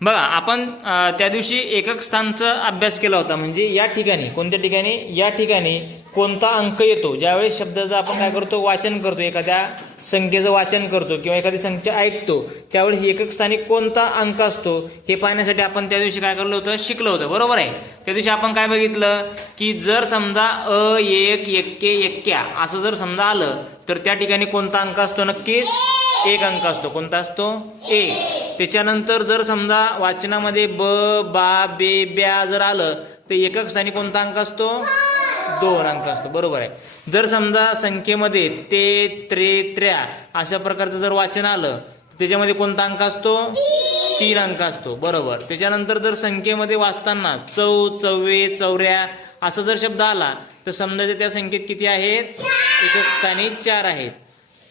बघा आपण त्या दिवशी एकक स्थानचा अभ्यास केला होता. म्हणजे या ठिकाणी कोणत्या ठिकाणी? या ठिकाणी कोणता अंक येतो? ज्यावेळेस शब्दाचं आपण काय करतो? वाचन करतो. एखाद्या संख्येचं वाचन करतो किंवा एखादी संख्या ऐकतो त्यावेळेस एकक स्थानी कोणता अंक असतो हे पाहण्यासाठी आपण त्या दिवशी काय करलं होतं? शिकलं होतं. बरोबर आहे? त्या दिवशी आपण काय बघितलं? की जर समजा अ एक एक्के एक्क्या असं जर समजा आलं तर त्या ठिकाणी कोणता अंक असतो? नक्कीच एक अंक असतो. कोणता असतो? एक त्याच्यानंतर जर समजा वाचनामध्ये ब बा बे ब्या जर आलं तर एकक स्थानी कोणता अंक असतो? दोन अंक असतो. बरोबर आहे. जर समजा संख्येमध्ये ते त्रे त्र्या अशा प्रकारचं जर वाचन आलं तर त्याच्यामध्ये कोणता अंक असतो? तीन अंक असतो. बरोबर. त्याच्यानंतर जर संख्येमध्ये वाचताना चौ चव्वे चौऱ्या असा जर शब्द आला तर समजायचं त्या संख्येत किती आहेत? एकक स्थानी चार आहेत.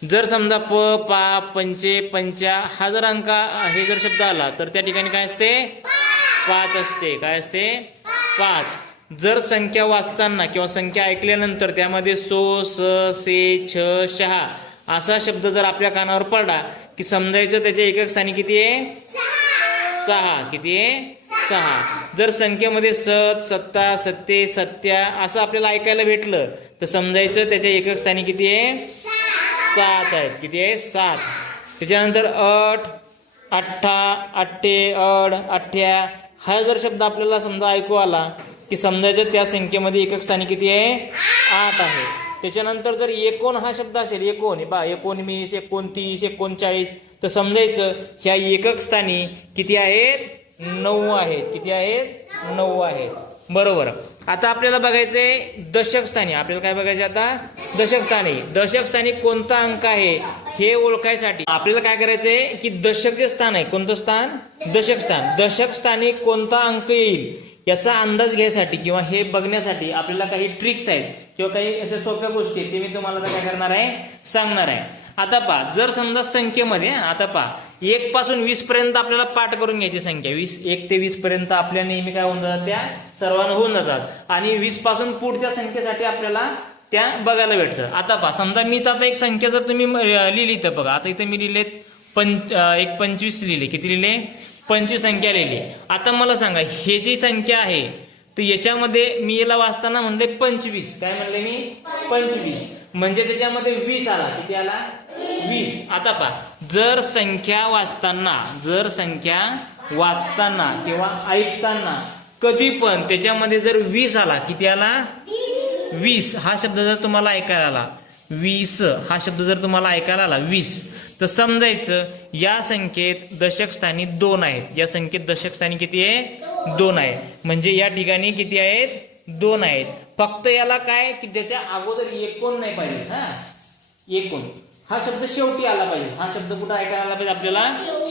जर समजा प पा पंचे पंचा हा जर अंक हे जर शब्द आला तर त्या ठिकाणी काय असते? पाच असते. काय असते? पाच. जर संख्या वाचताना किंवा संख्या ऐकल्यानंतर त्यामध्ये सो स से छ शहा असा शब्द जर आपल्या कानावर पडला की समजायचं त्याच्या एकक स्थानी किती आहे? सहा. किती आहे? सहा. जर संख्येमध्ये सत सत्ता सत्ते सत्या असं आपल्याला ऐकायला भेटलं तर समजायचं त्याच्या एकक स्थानी किती आहे? सात आहेत. किती आहे? सात. त्याच्यानंतर अट अठ्ठा अठ्ठे अड अठ्ठ्या. हा जर शब्द आपल्याला समजा ऐकू आला की समजायचं त्या संख्येमध्ये एकक स्थानी किती आहे? आठ आहे. त्याच्यानंतर जर एकोण हा शब्द असेल एकोण बा एकोणवीस एकोणतीस एकोणचाळीस तर समजायचं ह्या एकक स्थानी किती आहेत? नऊ आहेत. किती आहेत? नऊ आहेत. बरोबर. आता आपल्याला बघायचंय दशक स्थानी. आपल्याला काय बघायचं आता? दशक स्थानी. दशक स्थानी कोणता अंक आहे? हे ओळखायसाठी आपल्याला काय करायचंय? की दशक जे स्थान आहे कोणतं स्थान? दशक स्थान. दशक स्थानी कोणता अंक येईल? याचा अंदाज घ्यायसाठी किंवा हे बघण्यासाठी आपल्याला काही ट्रिक्स आहेत किंवा काही अशा सोप्या गोष्टी आहेत ते मी तुम्हाला काय करणार आहे? सांगणार आहे. आता पहा जर समजा संख्येमध्ये आता पहा एक पासून वीस पर्यंत आपल्याला पाठ करून घ्यायची संख्या. वीस एक ते वीस पर्यंत आपल्या नेहमी काय होऊन जातात? त्या सर्वांना होऊन जातात. आणि वीसपासून पुढच्या संख्येसाठी आपल्याला त्या बघायला भेटतं आता पहा समजा मी तर आता एक संख्या जर तुम्ही लिहिली तर बघा. आता इथे मी लिहिले पंच एक पंचवीस लिहिले. किती लिहिले? पंचवीस संख्या लिहिली. आता मला सांगा हे जी संख्या आहे तर याच्यामध्ये मी याला वाचताना म्हणले पंचवीस. काय म्हणले मी? पंचवीस. म्हणजे त्याच्यामध्ये वीस आला. किती आला? वीस. आता पहा. जर संख्या वाचताना जर संख्या वाचताना किंवा ऐकताना कधी पण त्याच्यामध्ये जर वीस आला किती आला? वीस. हा शब्द जर तुम्हाला ऐकायला आला वीस. हा शब्द जर तुम्हाला ऐकायला आला वीस. तर समजायचं या संख्येत दशकस्थानी दोन आहेत. या संख्येत दशकस्थानी किती आहे? दोन आहे म्हणजे या ठिकाणी किती आहेत? दोन आहेत. फक्त याला काय की त्याच्या अगोदर एकूण नाही पाहिजे हा? एकूण हा शब्द शेवटी आला पाहिजे. हा शब्द कुठं ऐकायला आला पाहिजे आपल्याला?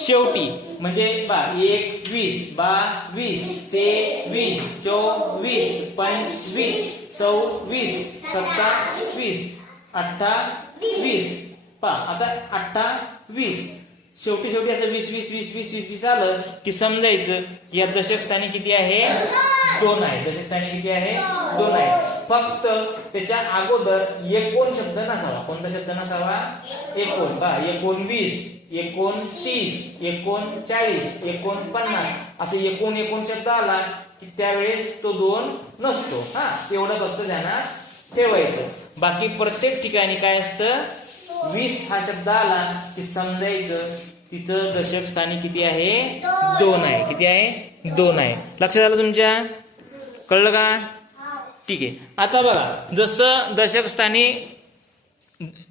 शेवटी. म्हणजे बा एक वीस बा वीस ते वीस चोवीस पंचवीस सव्वीस सत्तावीस अठ्ठावीस. पा आता अठ्ठावीस. शेवटी शेवटी असं वीस वीस वीस वीस वीस वीस आलं की समजायचं की या दशक स्थानी किती आहे? दोन आहे. दशक स्थानी किती आहे? दोन आहे. फक्त त्याच्या अगोदर एकोण शब्द नसावा. कोणता शब्द नसावा? एकोण. का एकोणवीस एकोणतीस एकोणचाळीस एकोणपन्नास. असं एकोण एकोण शब्द आला की त्यावेळेस तो दोन नसतो. हा एवढं फक्त ध्यानात ठेवायचं. बाकी प्रत्येक ठिकाणी काय असतं? वीस हा शब्द आला की समजायचं. तिथं दशक स्थानी किती आहे? दोन आहे. किती आहे? दोन आहे. लक्षात आलं तुमच्या? कळलं का ठीक आहे. आता बघा जसं दशक स्थानी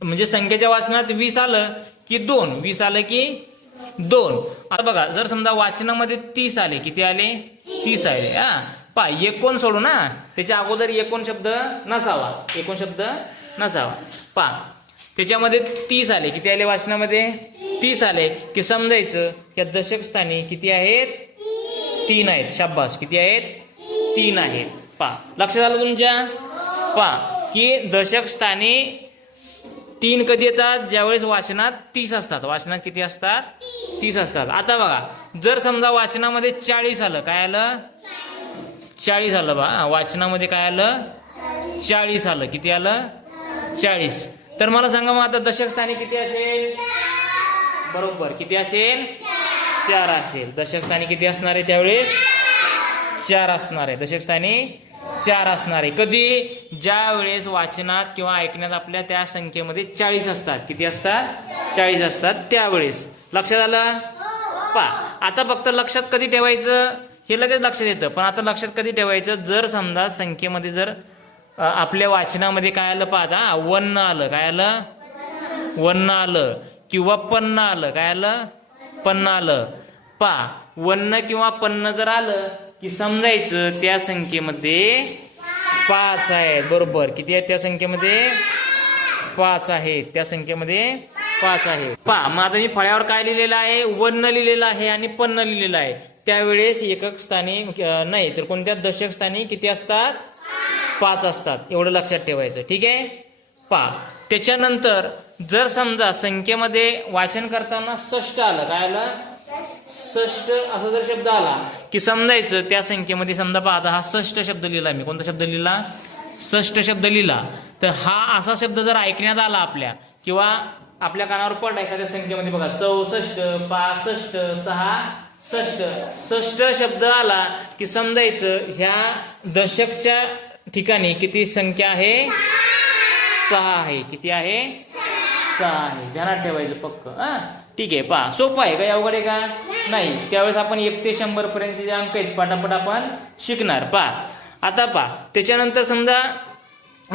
म्हणजे संख्येच्या वाचनात वीस आलं की दोन. वीस आलं की दोन. आता बघा जर समजा वाचनामध्ये तीस आले किती आले? तीस आले हा. पा एकोण सोडू ना. त्याच्या अगोदर एकोण शब्द नसावा. एकोण शब्द नसावा. पा त्याच्यामध्ये तीस आले. किती आले वाचनामध्ये? तीस आले. की समजायचं या दशक स्थानी किती आहेत? तीन आहेत. शाबास. किती आहेत? तीन आहेत पा. लक्षात आलं तुमच्या? पा. की दशक स्थानी तीन कधी येतात? ज्यावेळेस वाचनात तीस असतात. वाचनात किती असतात? तीस असतात. आता बघा जर समजा वाचनामध्ये चाळीस आलं काय आलं? चाळीस आलं बा. वाचनामध्ये काय आलं? चाळीस आलं. किती आलं? चाळीस. तर मला सांगा मग आता दशक स्थानी किती असेल? बरोबर. किती असेल? चार असेल. दशक स्थानी किती असणार आहे त्यावेळेस? चार असणार आहे. दशकस्थानी चार असणार आहे. कधी? ज्या वेळेस वाचनात किंवा ऐकण्यात आपल्या त्या संख्येमध्ये चाळीस असतात. किती असतात? चाळीस असतात. त्यावेळेस. लक्षात आलं? पा आता फक्त लक्षात कधी ठेवायचं? हे लगेच लक्षात येतं. पण आता लक्षात कधी ठेवायचं? जर समजा संख्येमध्ये जर आपल्या वाचनामध्ये काय आलं? पाहता वन्न आलं. काय आलं? वन्न आलं. किंवा पन्न आलं. काय आलं? पन्न आलं. पा वन्न किंवा पन्न जर आलं की समजायचं त्या संख्येमध्ये पाच आहे. बरोबर. किती आहे त्या संख्येमध्ये? पाच आहे. त्या संख्येमध्ये पाच आहे. पा मग आता मी फळ्यावर काय लिहिलेलं आहे? वन्न लिहिलेलं आहे आणि पन्न लिहिलेलं आहे. त्यावेळेस एकक स्थानी नाही तर कोणत्या दशक स्थानी किती असतात? पाच असतात. एवढं लक्षात ठेवायचं. ठीक आहे? पा त्याच्यानंतर जर समजा संख्येमध्ये वाचन करताना षष्ट आलं काय आलं? षष्ट असा जर शब्द आला की समजायचं त्या संख्येमध्ये समजा पहा आता हा षष्ट शब्द लिहिला मी. कोणता शब्द लिहिला? षष्ट शब्द लिहिला. तर हा असा शब्द जर ऐकण्यात आला आपल्या किंवा आपल्या कानावर पडला एखाद्या संख्येमध्ये बघा चौसष्ट पासष्ट सहा षष्ट षष्ट शब्द आला की समजायचं ह्या दशकच्या ठिकाणी किती संख्या आहे? सहा आहे. किती आहे? सहा आहे. ध्यानात ठेवायचं पक्क हा? ठीक आहे पहा. सोपं आहे काही अवघड आहे का? नाही. त्यावेळेस आपण एक ते शंभर पर्यंतचे जे अंक आहेत पटापट आपण शिकणार. पहा. आता पहा. त्याच्यानंतर समजा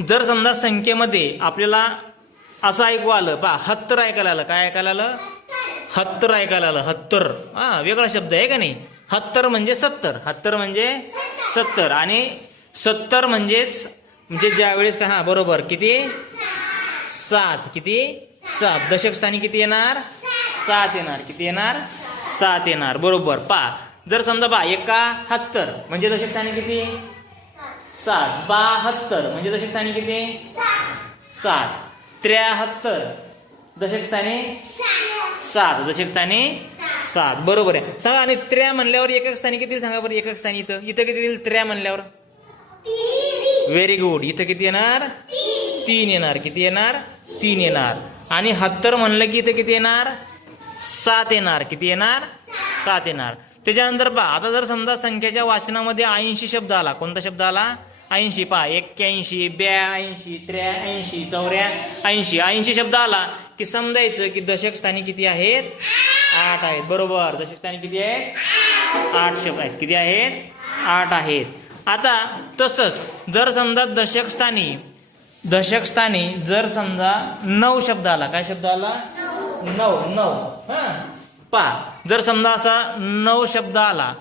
जर समजा संख्येमध्ये आपल्याला असं ऐकू आलं पहा. हत्तर ऐकायला आलं. काय ऐकायला आलं? हत्तर ऐकायला आलं. हत्तर. हा वेगळा शब्द आहे का नाही? हत्तर म्हणजे सत्तर. हत्तर म्हणजे सत्तर. आणि सत्तर म्हणजेच म्हणजे ज्यावेळेस का? हा बरोबर. किती? सात. किती? सात. दशक स्थानी किती येणार? सात येणार. किती येणार? सात येणार. बरोबर. पा जर समजा बा एकाहत्तर म्हणजे दशक स्थानी किती? सात. बाहत्तर म्हणजे दशक स्थानी किती? सात. त्र्याहत्तर दशक स्थानी? सात. दशक स्थानी? सात. बरोबर आहे. सांगा आणि त्र्या म्हणल्यावर एकक स्थानी किती? सांगा बरं एकक स्थानी इथं. इथं किती येईल? त्र्या म्हणल्यावर? व्हेरी गुड इथं किती येणार? तीन येणार. किती येणार? तीन येणार. आणि हत्तर म्हणलं की इथं किती येणार? सात येणार. किती येणार? सात येणार. त्याच्यानंतर पहा आता जर समजा संख्येच्या वाचनामध्ये ऐंशी शब्द आला कोणता शब्द आला? ऐंशी. पहा एक्क्याऐंशी ब्याऐंशी त्र्याऐंशी चौऱ्या ऐंशी. ऐंशी शब्द आला की समजायचं की दशक स्थानी किती आहेत? आठ आहेत. बरोबर. दशक स्थानी किती आहेत? आठ शब्द आहेत. किती आहेत? आठ आहेत. आता तसंच जर समजा दशक स्थानी दशक स्थानी जर समजा नऊ शब्द आला काय शब्द आला? नऊ नऊ. हा. पा जर समजा असा नऊ शब्द आला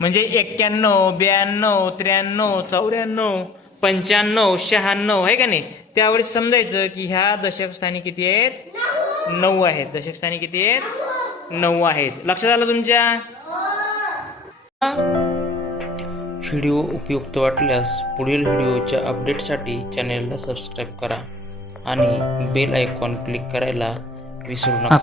म्हणजे एक्क्याण्णव ब्याण्णव त्र्याण्णव चौऱ्याण्णव पंच्याण्णव शहाण्णव आहे का नाही? त्यावेळेस समजायचं की ह्या दशकस्थानी किती आहेत? नऊ आहेत. दशकस्थानी किती आहेत? नऊ आहेत. लक्षात आलं तुमच्या? व्हिडिओ उपयुक्त वाटल्यास पुढील व्हिडिओच्या अपडेटसाठी चॅनेलला सबस्क्राईब करा आणि बेल आयकॉन क्लिक करायला Vi solo ah.